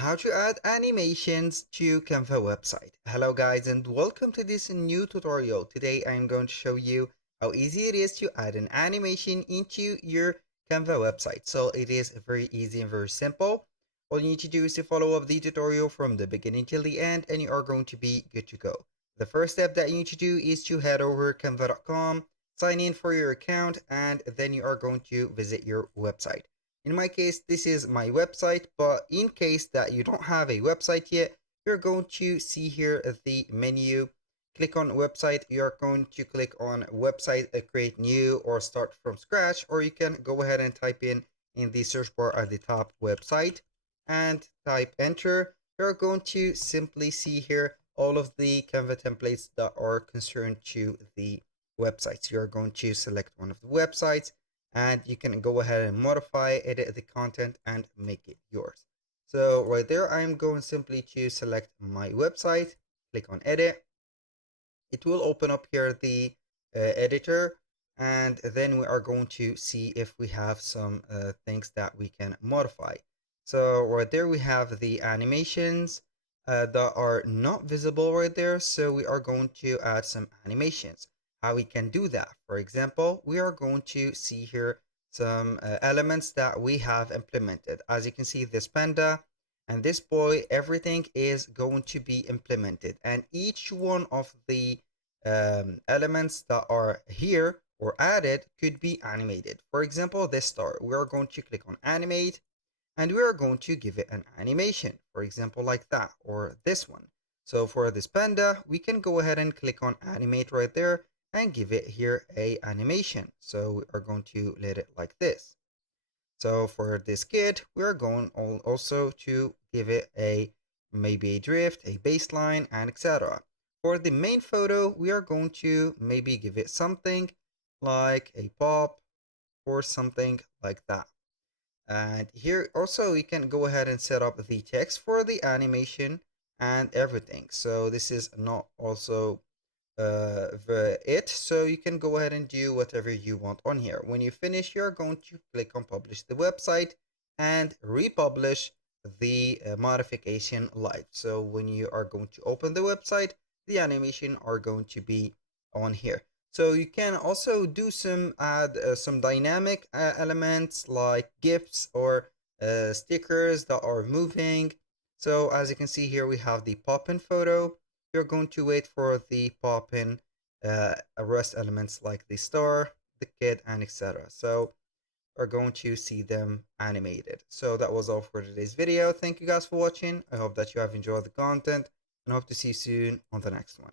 How to add animations to Canva website. Hello guys and welcome to this new tutorial. Today I am going to show you how easy it is to add an animation into your Canva website. So it is very easy and very simple. All you need to do is to follow up the tutorial from the beginning till the end and you are going to be good to go. The first step that you need to do is to head over canva.com, sign in for your account, and then you are going to visit your website. In my case, this is my website, but in case that you don't have a website yet, you're going to see here the menu. Click on website. You're going to click on website, create new or start from scratch, or you can go ahead and type in the search bar at the top website and type enter. You're going to simply see here all of the Canva templates that are concerned to the websites. You're going to select one of the websites and you can go ahead and modify, edit the content and make it yours. So right there, I'm going simply to select my website, click on edit. It will open up here the editor, and then we are going to see if we have some things that we can modify. So right there we have the animations that are not visible right there, so we are going to add some animations. How we can do that? For example, we are going to see here some elements that we have implemented. As you can see, this panda and this boy, everything is going to be implemented, and each one of the elements that are here or added could be animated. For example, this star, we are going to click on animate and we are going to give it an animation, for example, like that, or this one. So for this panda, we can go ahead and click on animate right there and give it here a animation. So we are going to let it like this. So for this kid, we're going also to give it a maybe a drift, a baseline, and etc. For the main photo, we are going to maybe give it something like a pop or something like that. And here also we can go ahead and set up the text for the animation and everything. So this is not also it, so you can go ahead and do whatever you want on here. When you finish, you're going to click on publish the website and republish the modification live. So when you are going to open the website, the animation are going to be on here. So you can also do some add some dynamic elements like gifs or stickers that are moving. So as you can see here, we have the pop-in photo. You're going to wait for the pop-in rest elements like the star, the kid, and etc. So are going to see them animated. So that was all for today's video. Thank you guys for watching. I hope that you have enjoyed the content and hope to see you soon on the next one.